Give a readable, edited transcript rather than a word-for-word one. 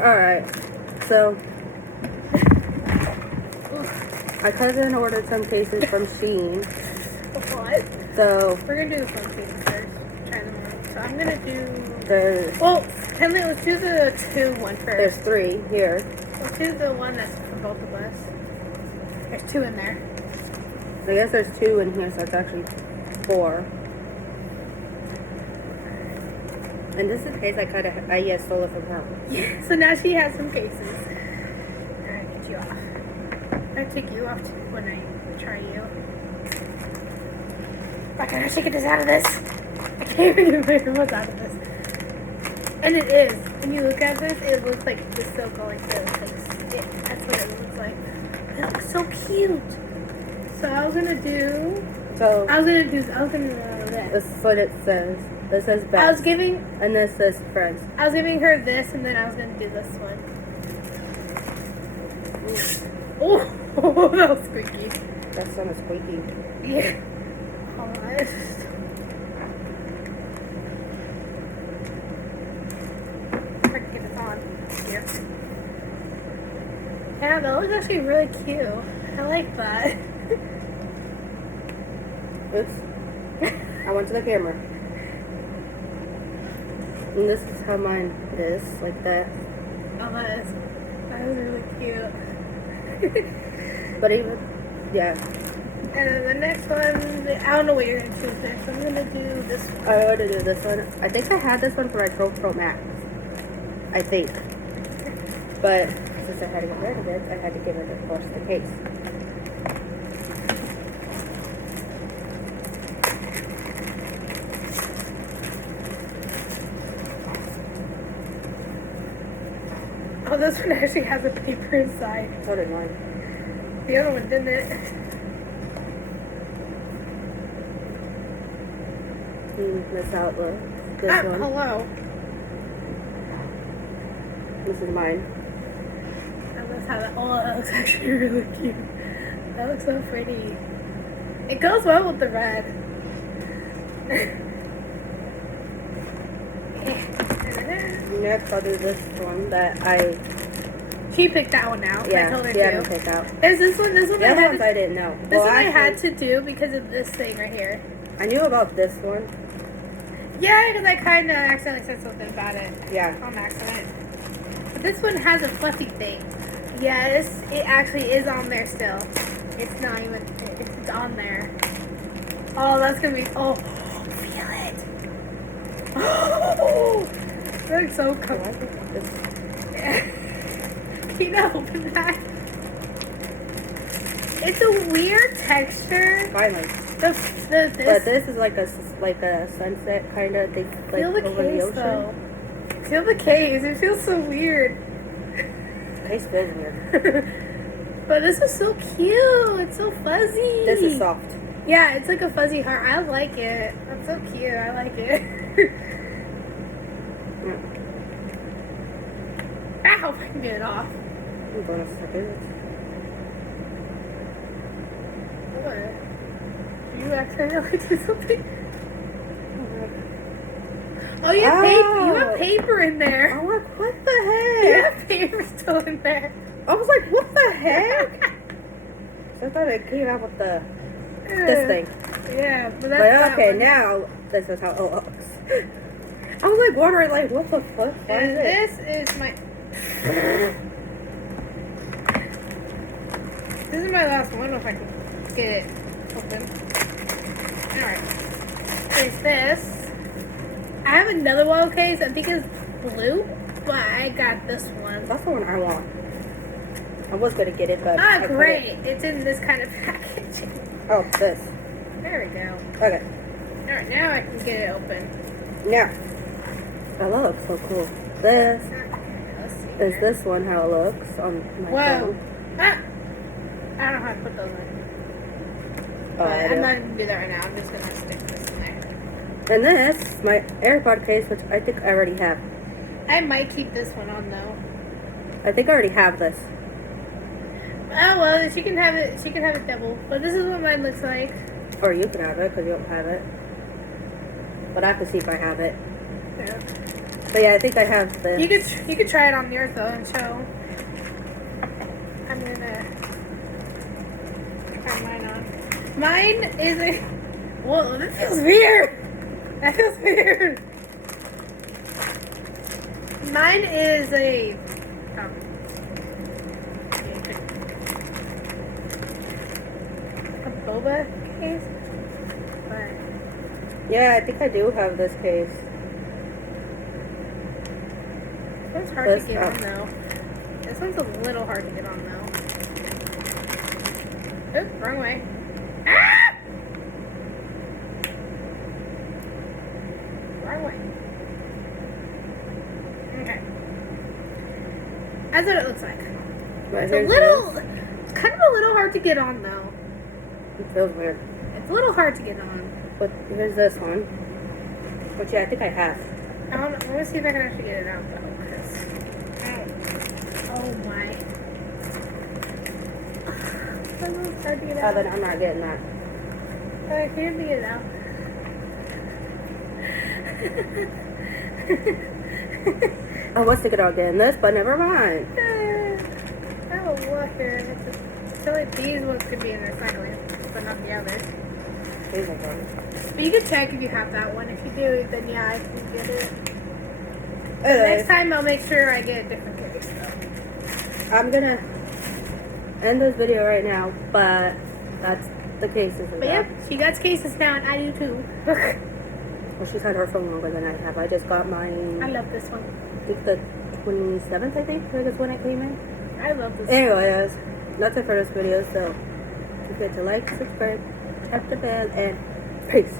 Alright, so my cousin ordered some cases from SHEIN. What? So We're gonna do the fun things first. Try them on. So I'm gonna do there's let's do the 2 one first. there's 3 here. Let's do the one that's for both of us. There's 2 in there. I guess there's 2 in here, so it's actually 4. And this is the case I stole it from her. Yeah. So now she has some cases. Alright, get you off. I take you off when I try you. I can actually get this out of this. I can't even get my remote out of this. And it is. When you look at this, it looks like it's still going through. That's what it looks like. It looks so cute. So I was gonna do this. This is what it says. This says best. And this says friends. I was giving her this, and then I was gonna do this one. Oh, that was squeaky. That sounded squeaky. Yeah. Hold on. Try to get it on here. Yeah, that looks actually really cute. I like that. Oops. I went to the camera. And this is how mine is, like that. Oh, that is really cute. But even, yeah. And then the next one, I don't know what you're going to choose next. I'm going to do this one. I want to do this one. I think I had this one for my Pro Max. I think. But since I had to get rid of it, I had to give it across the case. Oh, this one actually has a paper inside. So did mine. The other one didn't. That's how it looks. This one. Hello. This is mine. And that's how that looks actually really cute. That looks so pretty. It goes well with the red. Next, I'll do this one that She picked that one out. Yeah, I told her she had to pick out. There's this one. This one The other ones I didn't know. This one I had to do because of this thing right here. I knew about this one. Yeah, because I kind of accidentally said something about it. Yeah. On accident. But this one has a fluffy thing. Yes, it actually is on there still. It's not even. It's on there. Oh, that's gonna be. Oh, feel it. Oh, that's so cool. Can you open that? It's a weird texture. Finally. But this is like a sunset kind of thing, like feel the over case, the ocean. though. Feel the case. It feels so weird. The case feels weird. But this is so cute. It's so fuzzy. This is soft. Yeah, it's like a fuzzy heart. I like it. That's so cute. I like it. Ow, if I can get it off. I'm going to suck it. What? You accidentally do something? Oh, you have paper. You have paper in there. I'm like, what the heck? You have paper still in there. I was like, what the heck? So I thought it came out with this thing. Yeah, but that's okay, now this is how it looks. I was like wondering, like, what the fuck? And this is my. This is my last one. If I can get it open. All right. There's this. I have another wall case. I think it's blue, but I got this one. That's the one I want. I was gonna get it, but ah, great! It's in this kind of package. Oh, this. There we go. Okay. All right, now I can get it open. Now, that looks so cool. This is this one how it looks on my phone. Ah. I don't know how to put those in. But I'm not gonna do that right now. I'm just gonna stick this in there. And this, my AirPod case, which I think I already have. I might keep this one on though. I think I already have this. Oh well, she can have it. She can have it double. But this is what mine looks like. Or you can have it because you don't have it. But I have to see if I have it. Yeah. But yeah, I think I have this. You could try it on yours though and show. I'm gonna try mine on. Mine is a. Whoa, that feels weird. That feels weird. Mine is a. A boba case. But Yeah, I think I do have this case. this one's hard to get on though. This one's a little hard to get on though. Oops, wrong way. Ah! Wrong way. Okay. That's what it looks like. But It's a here's little, this. kind of a little hard to get on though. It feels weird. It's a little hard to get on. But here's this one. Which yeah, I think I have. I don't know. Let me see if I can actually get it out though. 'Cause oh my. That was hard to get Oh, out. then I'm not getting that. I can't get it out. I was thinking about getting this, but never mind. Oh, look here. I feel like these ones could be in recycling, but not the others. These are fun. But you can check if you have that one. If you do, then yeah, I can get it. Anyways, Next time I'll make sure I get a different case. I'm gonna end this video right now, but that's the cases. But yeah, she got cases now, and I do too. Well, she's had her phone longer than I have. I just got mine. I love this one. I think the 27th, I think is when it came in. I love this Anyways, that's it for this video. So, don't forget to like, subscribe, tap the bell, and peace.